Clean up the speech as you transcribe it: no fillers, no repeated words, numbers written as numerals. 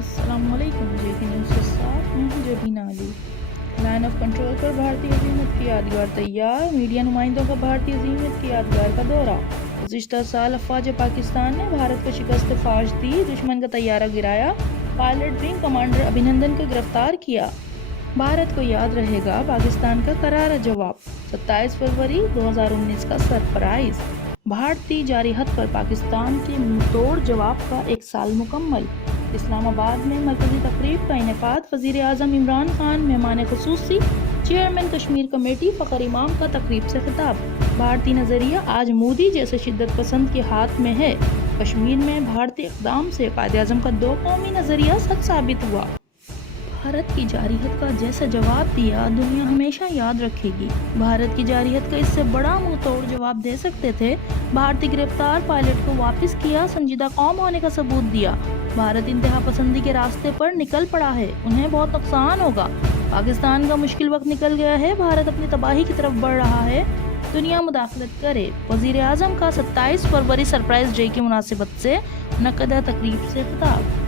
السلام علیکم، JK news کے ساتھ میں ہوں جبینہ علی۔ لائن آف کنٹرول پر بھارتی عظیمت کی یادگار تیار، میڈیا نمائندوں کا بھارتی عظیمت کی یادگار کا دورہ۔ گزشتہ سال افواج پاکستان نے بھارت کو شکست فاش دی، دشمن کا طیارہ گرایا، پائلٹ ونگ کمانڈر ابھینندن کو گرفتار کیا۔ بھارت کو یاد رہے گا پاکستان کا کرارا جواب، 27 فروری 2019 کا سرپرائز۔ بھارتی جارحیت پر پاکستان کے منہ توڑ جواب کا ایک سال مکمل۔ اسلام آباد میں مرکزی تقریب کا انعقاد، وزیر اعظم عمران خان مہمان خصوصی، چیئرمین کشمیر کمیٹی فخر امام کا تقریب سے خطاب۔ بھارتی نظریہ آج مودی جیسے شدت پسند کے ہاتھ میں ہے، کشمیر میں بھارتی اقدام سے قائد-اعظم کا دو قومی نظریہ سچ ثابت ہوا۔ بھارت کی جارحیت کا جیسا جواب دیا، دنیا ہمیشہ یاد رکھے گی۔ بھارت کی جارحیت کا اس سے بڑا منہ توڑ جواب دے سکتے تھے۔ بھارتی گرفتار پائلٹ کو واپس کیا، سنجیدہ قوم ہونے کا ثبوت دیا۔ بھارت انتہا پسندی کے راستے پر نکل پڑا ہے، انہیں بہت نقصان ہوگا۔ پاکستان کا مشکل وقت نکل گیا ہے، بھارت اپنی تباہی کی طرف بڑھ رہا ہے، دنیا مداخلت کرے۔ وزیر اعظم کا 27 فروری سرپرائز ڈے کی مناسبت سے منعقدہ تقریب سے خطاب۔